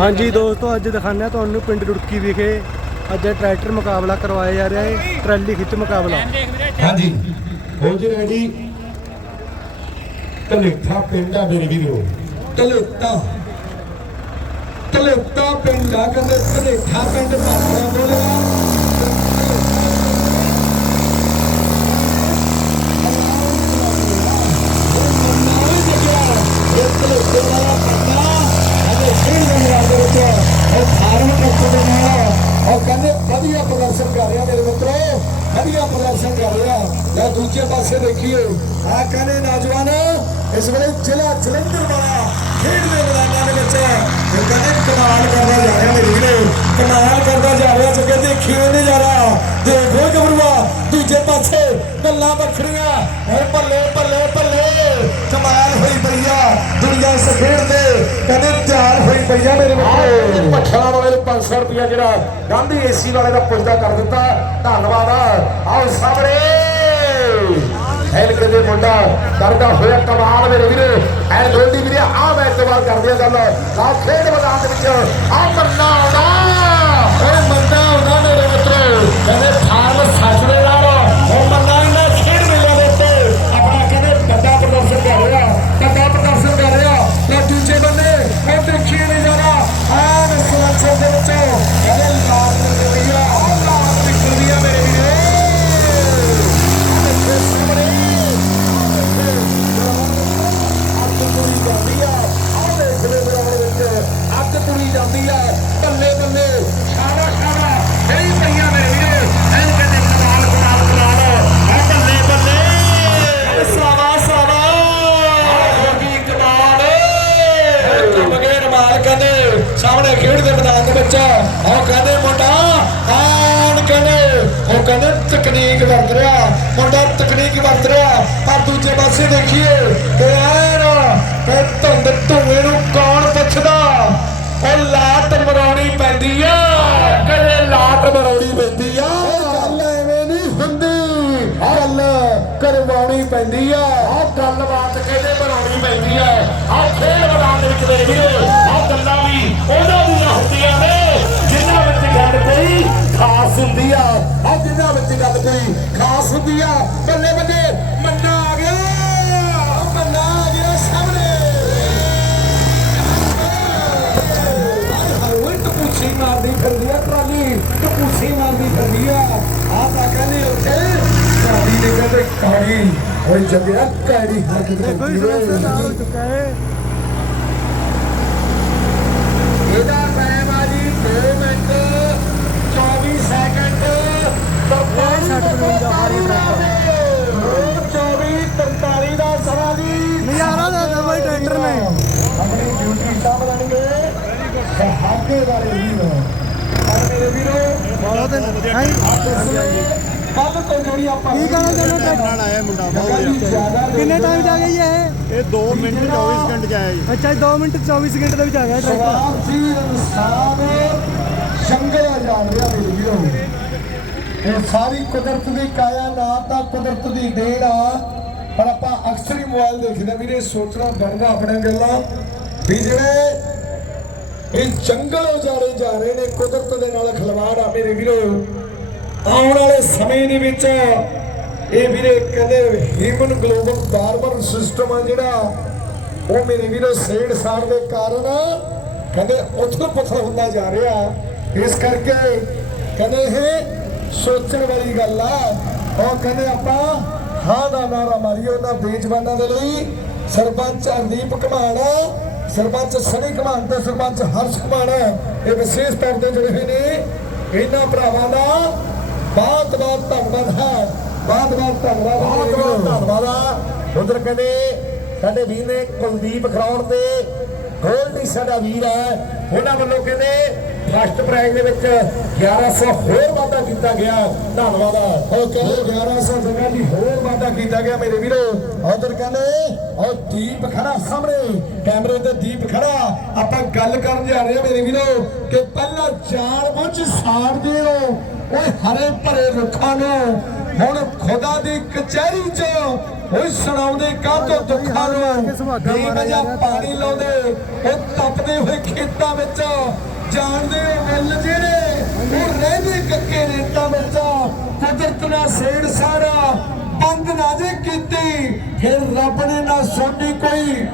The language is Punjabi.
ਹਾਂਜੀ ਦੋਸਤੋ, ਅੱਜ ਦਿਖਾਉਂਦੇ ਤੁਹਾਨੂੰ ਪਿੰਡ ਰੁੜਕੀ ਵਿਖੇ ਅੱਜ ਟਰੈਕਟਰ ਮੁਕਾਬਲਾ ਕਰਵਾਇਆ ਜਾ ਰਿਹਾ ਹੈ, ਟਰਾਲੀ ਖਿੱਚ ਮੁਕਾਬਲਾ। ਹਾਂਜੀ। ਹੋ ਜੀ ਰੈਡੀ ਤਲੇਠਾ ਪਿੰਡ ਆ ਮੇਰੇ ਵੀਰੋ। ਤਲੇਠਾ ਤਲੇਠਾ ਪਿੰਡ ਆ, ਕਹਿੰਦੇ ਤਲੇਠਾ ਪਿੰਡ ਪਾਤਰਾ ਬੋਲਿਆ ਉਹ ਕਹਿੰਦੇ ਵਧੀਆ ਪ੍ਰਦਰਸ਼ਨ ਕਰ ਰਿਹਾ ਮੇਰੇ ਮਿੱਤਰੋ ਵਧੀਆ ਪ੍ਰਦਰਸ਼ਨ ਕਰ ਰਿਹਾ ਜਾਂ ਦੂਜੇ ਪਾਸੇ ਦੇਖੀਏ। ਆ ਕਹਿੰਦੇ ਨੌਜਵਾਨ ਇਸ ਵੇਲੇ ਜ਼ਿਲ੍ਹਾ ਜਲੰਧਰ ਵਾਲਾ ਖੇਡ ਦੇ ਮੈਦਾਨਾਂ ਦੇ ਵਿੱਚ ਇਹ ਕਹਿੰਦੇ ਕਮਾਲ ਕਰਦਾ ਜਾ ਰਿਹਾ ਮੇਰੇ ਵੀਰੇ। ਕਮਾਲ ਕਰਦਾ ਜਾ ਰਿਹਾ ਜੱਗੇ ਦੇਖੀ ਉਹਨੇ ਜਾ ਰਿਹਾ ਦੇਖੋ ਗਬਰੂਆ ਦੂਜੇ ਪਾਸੇ ਗੱਲਾਂ ਵੱਖਰੀਆਂ। ਹੁਣ ਭੱਲੇ ਭੱਲੇ ਭੱਲੇ। ਕਮਾਲ ਹੋਈ ਪਈ ਆ ਦੁਨੀਆ ਇਸ ਖੇਡ ਦੇ ਕਹਿੰਦੇ ਤਿਆਰ ਹੋਈ ਪਈ ਆ ਮੇਰੇ ਮਿੱਤਰੋ ਪੱਠਣਾ ਵਾਲੇ ਨੂੰ 500 ਰੁਪਇਆ ਜਿਹੜਾ ਗਾਂਧੀ ਏਸੀ ਵਾਲੇ ਦਾ ਪੁੱਜਦਾ ਕਰ ਦਿੱਤਾ। ਧੰਨਵਾਦ ਆਓ ਸਾਹਮਣੇ। ਐਲ ਮੁੰਡਾ ਕਰਦਾ ਹੋਇਆ ਕਮਾਲ ਮੇਰੇ ਵੀਰੇ। ਐ ਗੋਲਡੀ ਵੀਰੇ ਆ ਮੈਂ ਇਸਤੇਮਾਲ ਬਾਅਦ ਕਰਦੇ ਆ ਗੱਲ। ਆ ਖੇਡ ਮੈਦਾਨ ਦੇ ਵਿੱਚ ਆ ਮਰਨਾ ਆਉਂਦਾ ਵਰਤ ਰਿਹਾ ਮੁੰਡਾ ਤਕਨੀਕ ਵਰਤ ਰਿਹਾ ਪਰ ਦੂਜੇ ਪਾਸੇ ਦੇਖੀਏ ਤੇ ਐਨ ਤੇ ਧੁੰਦ ਧੂਏ ਨੂੰ ਕੌਣ ਪੁੱਛਦਾ? ਉਹ ਲਾਟ ਮਰਾਉਣੀ ਪੈਂਦੀ ਆ। ਕਦੇ ਲਾਟ ਮਰਾਉਣੀ ਪੈਂਦੀ ਆ। ਗੱਲ ਐਵੇਂ ਨਹੀਂ ਹੁੰਦੀ। ਗੱਲ ਕਰਵਾਉਣੀ ਪੈਂਦੀ ਆ। ਆ ਗੱਲਬਾਤ ਕਹਿੰਦੇ ਬਣਾਉਣੀ ਪੈਂਦੀ ਆ? ਆ ਖੇਡ ਮੈਦਾਨ ਦੇ ਵਿੱਚ ਵੀਰੋ ਆ ਗੱਲਾਂ ਵੀ ਉਹਨਾਂ ਹੁੰਦੀ ਆ। ਆ ਜਿਨ੍ਹਾਂ ਵਿੱਚ ਗੱਲ ਕੋਈ ਖਾਸ ਹੁੰਦੀ ਆ। ਬੱਲੇ ਬੱਲੇ ਮੰਨਾ ਆ ਗਿਆ। ਮੰਨਾ ਆ ਗਿਆ ਸਾਹਮਣੇ। ਓਏ ਟਪੂਸੀ ਮਾਰਦੀ ਫਿਰਦੀ ਆ ਟਰਾਲੀ। ਟਪੂਸੀ ਮਾਰਦੀ ਫਿਰਦੀ ਆ। ਆ ਤਾਂ ਕਹਿੰਦੇ ਉੱਥੇ ਟਰਾਲੀ ਨੇ ਕਹਿੰਦੇ ਕਾੜੀ। ਓਏ ਜਗਿਆ ਕਾੜੀ ਹੱਥ ਦੇਖੋ ਇਸ ਵੇਲੇ ਦਾ ਹੋ ਚੁੱਕਾ ਹੈ। ਇਹਦਾ ਟਾਈਮ ਆ ਜੀ 2 ਮਿੰਟ। ਸਹਾਗੇ ਵਾਲੇ ਵੀਰ। ਔਰ ਮੇਰੇ ਵੀਰੋ ਬਹੁਤ ਹੈ? ਕੱਲ ਤੋਂ ਜਿਹੜੀ ਆਪਾਂ ਕੀ ਕਹਾਂ ਤੈਨੂੰ ਟਰੈਕਟਰ ਆਇਆ ਮੁੰਡਾ ਜ਼ਿਆਦਾ ਕਿੰਨੇ ਟਾਈਮ 'ਚ ਆ ਗਈ ਇਹ? ਇਹ? 2 ਮਿੰਟ 24 ਸਕਿੰਟ ਚ ਆਇਆ ਜੀ। ਅੱਛਾ 2 ਮਿੰਟ 24 ਸਕਿੰਟ ਦੇ ਵਿੱਚ ਆ ਗਿਆ ਟਰੈਕਟਰ ਸਵਾਲ ਸੀ ਇਨਸਾਨ ਜੰਗਲ ਜਾ ਰਿਹਾ ਮੇਰੇ ਵੀਰੋ। ਇਹ ਸਾਰੀ ਕੁਦਰਤ ਦੀ ਕਾਇਆ ਨਾ ਤਾਂ ਕੁਦਰਤ ਦੀ ਦੇਣ ਆ। ਪਰ ਆਪਾਂ ਅਕਸਰ ਹੀ ਮੋਬਾਈਲ ਦੇਖਦੇ ਵੀਰੇ ਸੋਚਣਾ ਬਣਦਾ ਆਪਣੇ ਗੱਲਾਂ। ਵੀ ਜਿਹੜੇ ਇਹ ਜੰਗਲ ਉਜਾੜੇ ਜਾ ਰਹੇ ਨੇ, ਕੁਦਰਤ ਦੇ ਨਾਲ ਖਿਲਵਾੜ ਆ ਮੇਰੇ ਵੀਰੋ। ਆਉਣ ਵਾਲੇ ਸਮੇਂ ਦੇ ਵਿੱਚ ਇਹ ਵੀਰੇ ਕਹਿੰਦੇ ਹਿਊਮਨ ਗਲੋਬਲ ਵਾਰਮਰ ਸਿਸਟਮ ਆ ਜਿਹੜਾ, ਉਹ ਮੇਰੇ ਵੀਰੋ ਸੇੜ ਸਾੜ ਦੇ ਕਾਰਨ ਕਹਿੰਦੇ ਉਥਲ ਪੁਥਲ ਹੁੰਦਾ ਜਾ ਰਿਹਾ। ਇਸ ਕਰਕੇ ਕਹਿੰਦੇ ਇਹ ਸੋਚਣ ਵਾਲੀ ਗੱਲ ਆ, ਉਹ ਕਹਿੰਦੇ ਆਪਾਂ ਹਾਂ ਦਾ ਨਾਰਾ ਮਾਰੀਓ ਉਹਨਾਂ ਬੇਜਵਾਨਾਂ ਦੇ ਲਈ। ਸਰਪੰਚ ਹਰਦੀਪ ਘਮਾਣਾ ਸਰਪੰਚ ਸਣੀ ਘਮਾਣ ਤੇ ਸਰਪੰਚ ਹਰਸ਼ ਘਮਾਣਾ ਇਹ ਵਿਸ਼ੇਸ਼ ਤੌਰ ਤੇ ਜੁੜੇ ਹੋਏ ਨੇ ਇਹਨਾਂ ਭਰਾਵਾਂ ਦਾ ਬਹੁਤ ਬਹੁਤ ਧੰਨਵਾਦ ਹੈ। ਬਹੁਤ ਬਹੁਤ ਧੰਨਵਾਦ ਬਹੁਤ ਬਹੁਤ ਧੰਨਵਾਦ ਆ। ਉਧਰ ਕਹਿੰਦੇ ਸਾਡੇ ਵੀਰ ਨੇ ਕੁਲਦੀਪ ਖਰੌੜ ਤੇ ਗੋਲਡੀ ਸਾਡਾ ਵੀਰ ਹੈ। ਉਹਨਾਂ ਵੱਲੋਂ ਕਹਿੰਦੇ ਫਸਟ ਪ੍ਰਾਈਜ਼ ਦੇ ਵਿੱਚ 1100 ਹੋਰ ਵਾਧਾ ਕੀਤਾ ਗਿਆ। ਧੰਨਵਾਦ ਕਹਿੰਦੇ 1100 ਜਗ੍ਹਾ ਦੀ ਹੋਰ ਵਾਧਾ ਕੀਤਾ ਗਿਆ ਮੇਰੇ ਵੀਰੋ। ਉਧਰ ਕਹਿੰਦੇ ਉਹ ਦੀਪ ਖੜਾ ਸਾਹਮਣੇ। ਕੈਮਰੇ ਤੇ ਖੜਾ। ਆਪਾਂ ਗੱਲ ਕਰਨ ਜਾ ਰਹੇ ਹਾਂ ਮੇਰੇ ਵੀਰੋ ਕਿ ਪਹਿਲਾਂ ਜਾਣ ਬੁੱਝ ਸਾੜਦੇ ਹੋ, ਓਏ ਹਰੇ ਭਰੇ ਰੁੱਖਾਂ ਨੂੰ। ਹੁਣ ਖੁਦਾ ਦੀ ਕਚਹਿਰੀ 'ਚ ਓਏ ਸੁਣਾਉਂਦੇ ਕਾਹਤੋਂ ਦੁੱਖਾਂ ਨੂੰ? ਬੇਵਜ੍ਹਾ ਪਾਣੀ ਲਾਉਂਦੇ, ਉਹ ਤਪਦੇ ਹੋਏ ਖੇਤਾਂ ਵਿੱਚ। ਜਾਣਦੇ ਹੋ ਮੁੱਲ ਜਿਹੜੇ, ਉਹ ਰਹਿੰਦੇ ਕੱਕੇ ਰੇਤਾਂ ਵਿੱਚ। ਕੁਦਰਤ ਨਾਲ ਸੇੜ ਸਾਰਾ, ਬੰਦ ਨਾ ਜੇ ਕੀਤੀ, ਫਿਰ ਰੱਬ ਨੇ ਨਾ ਸੁਣਨੀ ਕੋਈ।